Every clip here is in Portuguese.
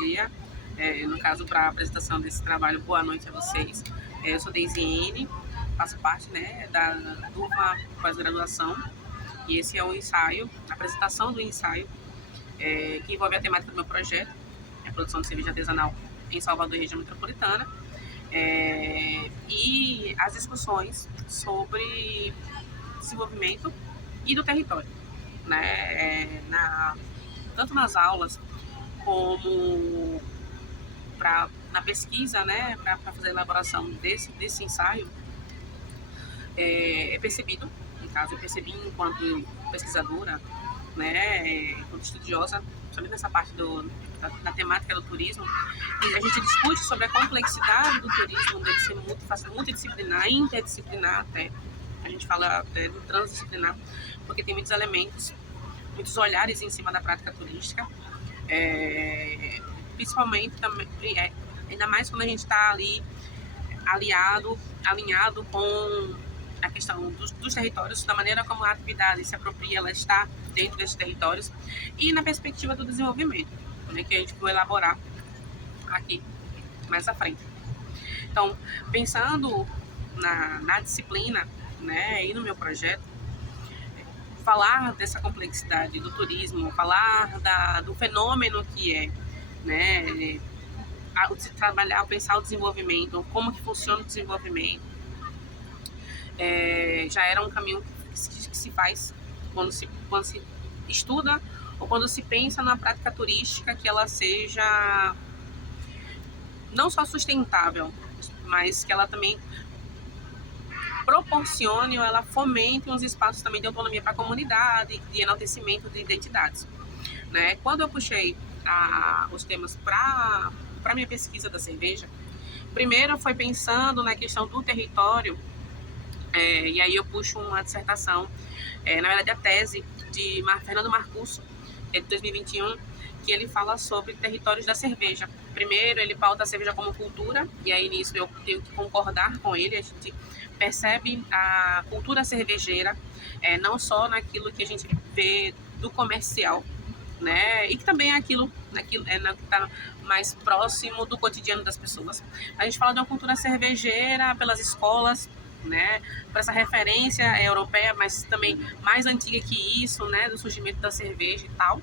dia. No caso, para a apresentação desse trabalho, boa noite a vocês. Eu sou Deisiane, faço parte, né, da turma pós-graduação, e esse é o ensaio, a apresentação do ensaio, que envolve a temática do meu projeto, a produção de cerveja artesanal em Salvador e região metropolitana, e as discussões sobre desenvolvimento e do território, né, tanto nas aulas como na pesquisa, né, para fazer a elaboração desse ensaio, é percebido, no caso, eu percebi enquanto pesquisadora, né, enquanto estudiosa, somente nessa parte da temática do turismo, e a gente discute sobre a complexidade do turismo, dele ser multidisciplinar, interdisciplinar até, a gente fala até do transdisciplinar, porque tem muitos elementos, muitos olhares em cima da prática turística, principalmente também, ainda mais quando a gente está ali alinhado com a questão dos territórios, da maneira como a atividade se apropria, ela está dentro desses territórios, e na perspectiva do desenvolvimento, né, que a gente vai elaborar aqui mais à frente. Então, pensando na disciplina, né, e no meu projeto, falar dessa complexidade do turismo, falar do fenômeno que é, né, trabalhar, pensar o desenvolvimento, como que funciona o desenvolvimento, já era um caminho que se faz quando se estuda ou quando se pensa na prática turística, que ela seja não só sustentável, mas que ela também proporcione ou ela fomente uns espaços também de autonomia para a comunidade, de enaltecimento de identidades, né? Quando eu puxei os temas para a minha pesquisa da cerveja, primeiro foi pensando na questão do território, e aí eu puxo uma dissertação, na verdade a tese de Fernando Marcusso, de 2021, que ele fala sobre territórios da cerveja. Primeiro ele pauta a cerveja como cultura, e aí nisso eu tenho que concordar com ele, a gente percebe a cultura cervejeira, não só naquilo que a gente vê do comercial, né, e que também é aquilo que está mais próximo do cotidiano das pessoas. A gente fala de uma cultura cervejeira pelas escolas, né, por essa referência europeia, mas também mais antiga que isso, né, do surgimento da cerveja e tal.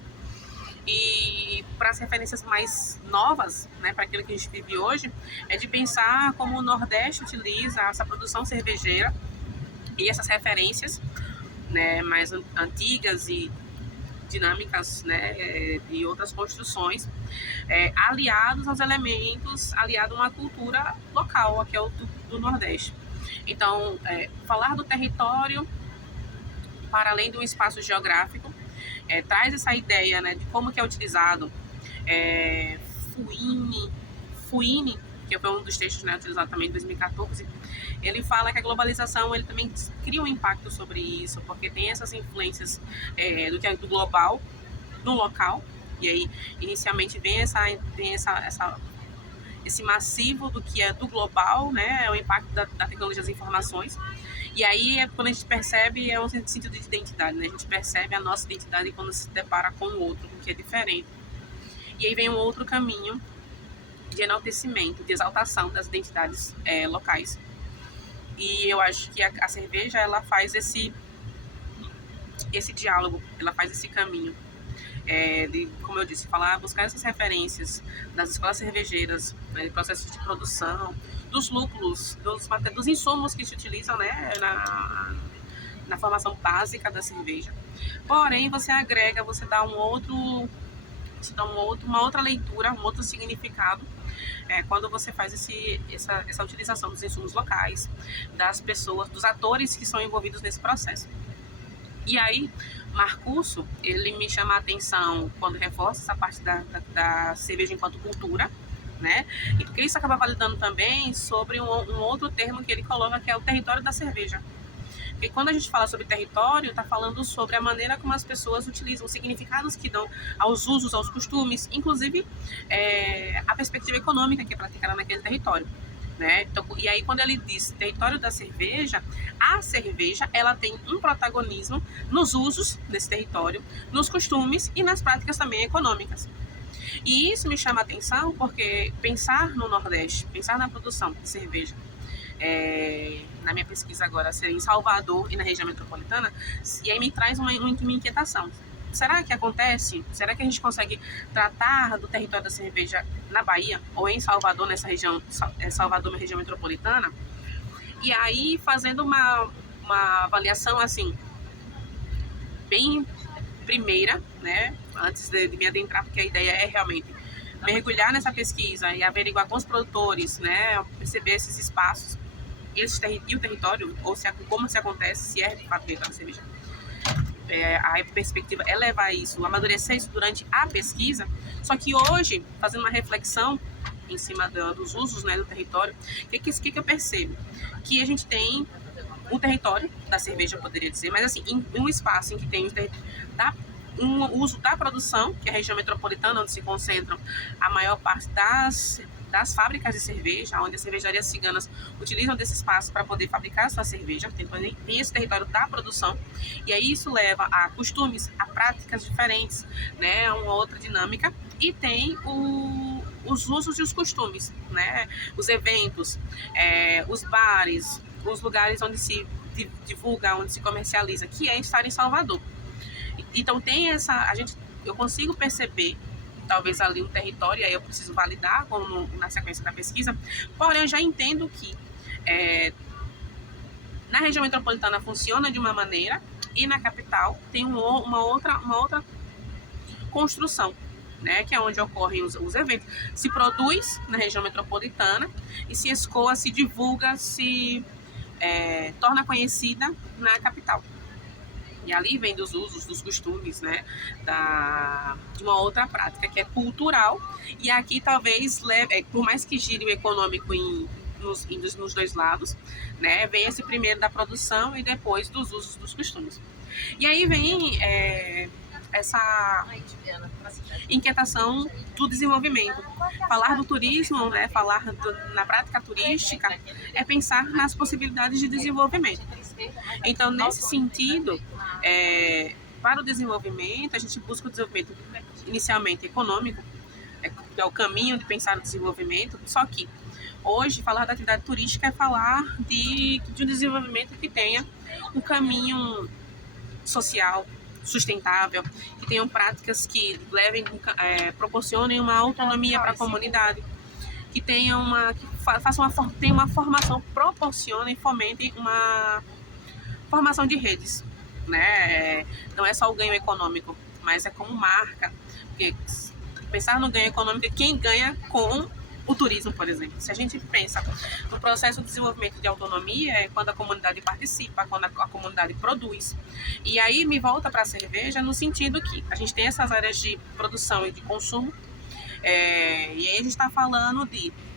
E para as referências mais novas, né, para aquilo que a gente vive hoje, é de pensar como o Nordeste utiliza essa produção cervejeira e essas referências, né, mais antigas e dinâmicas, né, e outras construções, aliados aos elementos, aliado a uma cultura local, que é o do Nordeste. Então, falar do território para além do espaço geográfico, traz essa ideia, né, de como que é utilizado Fuini, que foi um dos textos, né, utilizado também em 2014, ele fala que a globalização ele também cria um impacto sobre isso, porque tem essas influências do que é do global no local, e aí inicialmente vem esse massivo do que é do global, né, o impacto da tecnologia das informações. E aí, quando a gente percebe, é um sentido de identidade, né? A gente percebe a nossa identidade quando se depara com o outro, que é diferente. E aí vem um outro caminho de enaltecimento, de exaltação das identidades locais. E eu acho que a cerveja, ela faz esse diálogo, ela faz esse caminho. Como eu disse, buscar essas referências das escolas cervejeiras, né, processos de produção, dos lúpulos, dos insumos que se utilizam, né, na formação básica da cerveja. Porém, você agrega, você dá uma outra leitura, um outro significado, quando você faz essa utilização dos insumos locais, das pessoas, dos atores que são envolvidos nesse processo. E aí, Marcusso, ele me chama a atenção quando reforça essa parte da cerveja enquanto cultura, né? E porque isso acaba validando também sobre um outro termo que ele coloca, que é o território da cerveja. Porque quando a gente fala sobre território, está falando sobre a maneira como as pessoas utilizam, os significados que dão aos usos, aos costumes, inclusive a perspectiva econômica que é praticada naquele território, né? Então, e aí quando ele diz território da cerveja, a cerveja ela tem um protagonismo nos usos desse território, nos costumes e nas práticas também econômicas. E isso me chama a atenção porque pensar no Nordeste, pensar na produção de cerveja, na minha pesquisa agora, seria em Salvador e na região metropolitana, e aí me traz uma inquietação. Será que acontece? Será que a gente consegue tratar do território da cerveja na Bahia ou em Salvador, nessa região, Salvador, na região metropolitana? E aí, fazendo uma avaliação, assim, bem primeira, né, antes de me adentrar, porque a ideia é realmente mergulhar nessa pesquisa e averiguar com os produtores, né, perceber esses espaços e o território, ou como se acontece, se é de fato território de cerveja. A perspectiva é levar isso, amadurecer isso durante a pesquisa. Só que hoje, fazendo uma reflexão em cima dos usos, né, do território, o que eu percebo? Que a gente tem um território da cerveja, eu poderia dizer, mas assim, um espaço em que tem um uso da produção, que é a região metropolitana, onde se concentram a maior parte das fábricas de cerveja, onde as cervejarias ciganas utilizam desse espaço para poder fabricar a sua cerveja. Tem esse território da produção, e aí isso leva a costumes, a práticas diferentes, né, uma outra dinâmica, e tem os usos e os costumes, né, os eventos, os bares, os lugares onde se divulga, onde se comercializa, que é estar em Salvador. Então tem eu consigo perceber talvez ali um território, aí eu preciso validar na sequência da pesquisa, porém eu já entendo que na região metropolitana funciona de uma maneira e na capital tem uma outra construção, né, que é onde ocorrem os eventos. Se produz na região metropolitana e se escoa, se divulga, se torna conhecida na capital. E ali vem dos usos, dos costumes, né, de uma outra prática que é cultural. E aqui talvez, por mais que gire o econômico nos dois lados, né, vem esse primeiro da produção e depois dos usos, dos costumes. E aí vem essa inquietação do desenvolvimento. Falar do turismo, né, na prática turística, é pensar nas possibilidades de desenvolvimento. Então, nesse sentido, para o desenvolvimento, a gente busca o desenvolvimento inicialmente econômico, que é o caminho de pensar o desenvolvimento, só que hoje falar da atividade turística é falar de um desenvolvimento que tenha um caminho social, sustentável, que tenham práticas que proporcionem uma autonomia para a comunidade, que tenham tenha uma formação, proporcionem e fomentem uma formação de redes, né? Não é só o ganho econômico, mas é como marca, porque pensar no ganho econômico é quem ganha com o turismo, por exemplo. Se a gente pensa no processo de desenvolvimento de autonomia, é quando a comunidade participa, quando a comunidade produz. E aí me volta para a cerveja no sentido que a gente tem essas áreas de produção e de consumo, e aí a gente está falando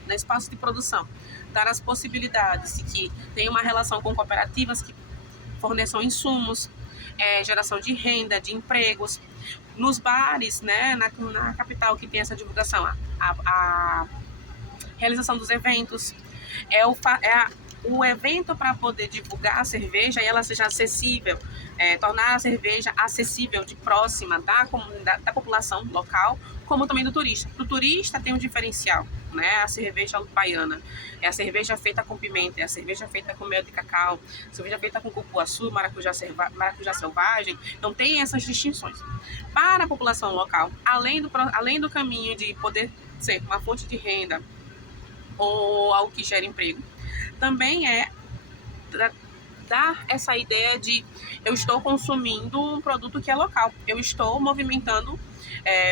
no espaço de produção, dar as possibilidades de que tem uma relação com cooperativas que forneçam insumos, geração de renda, de empregos. Nos bares, né, na capital, que tem essa divulgação, a realização dos eventos, o evento para poder divulgar a cerveja e ela seja acessível, tornar a cerveja acessível, de próxima da comunidade, da população local, como também do turista. Para o turista tem um diferencial, né? A cerveja baiana é a cerveja feita com pimenta, é a cerveja feita com mel de cacau, a cerveja feita com cupuaçu, maracujá selvagem. Então tem essas distinções. Para a população local, além do caminho de poder ser uma fonte de renda ou algo que gera emprego, também dar essa ideia de eu estou consumindo um produto que é local, eu estou movimentando,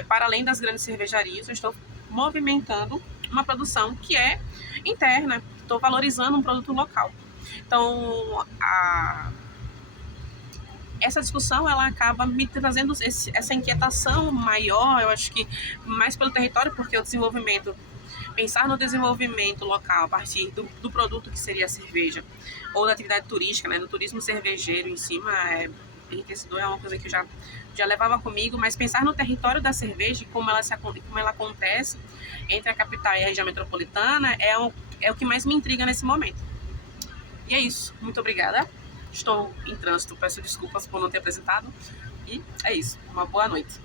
para além das grandes cervejarias, eu estou movimentando uma produção que é interna, estou valorizando um produto local. Então, essa discussão ela acaba me trazendo essa inquietação maior, eu acho que mais pelo território, porque o desenvolvimento, pensar no desenvolvimento local a partir do produto que seria a cerveja, ou da atividade turística, né, do turismo cervejeiro em cima, enriquecedor, é uma coisa que eu já levava comigo, mas pensar no território da cerveja e como ela acontece entre a capital e a região metropolitana é o que mais me intriga nesse momento. E é isso, muito obrigada. Estou em trânsito, peço desculpas por não ter apresentado, e é isso, uma boa noite.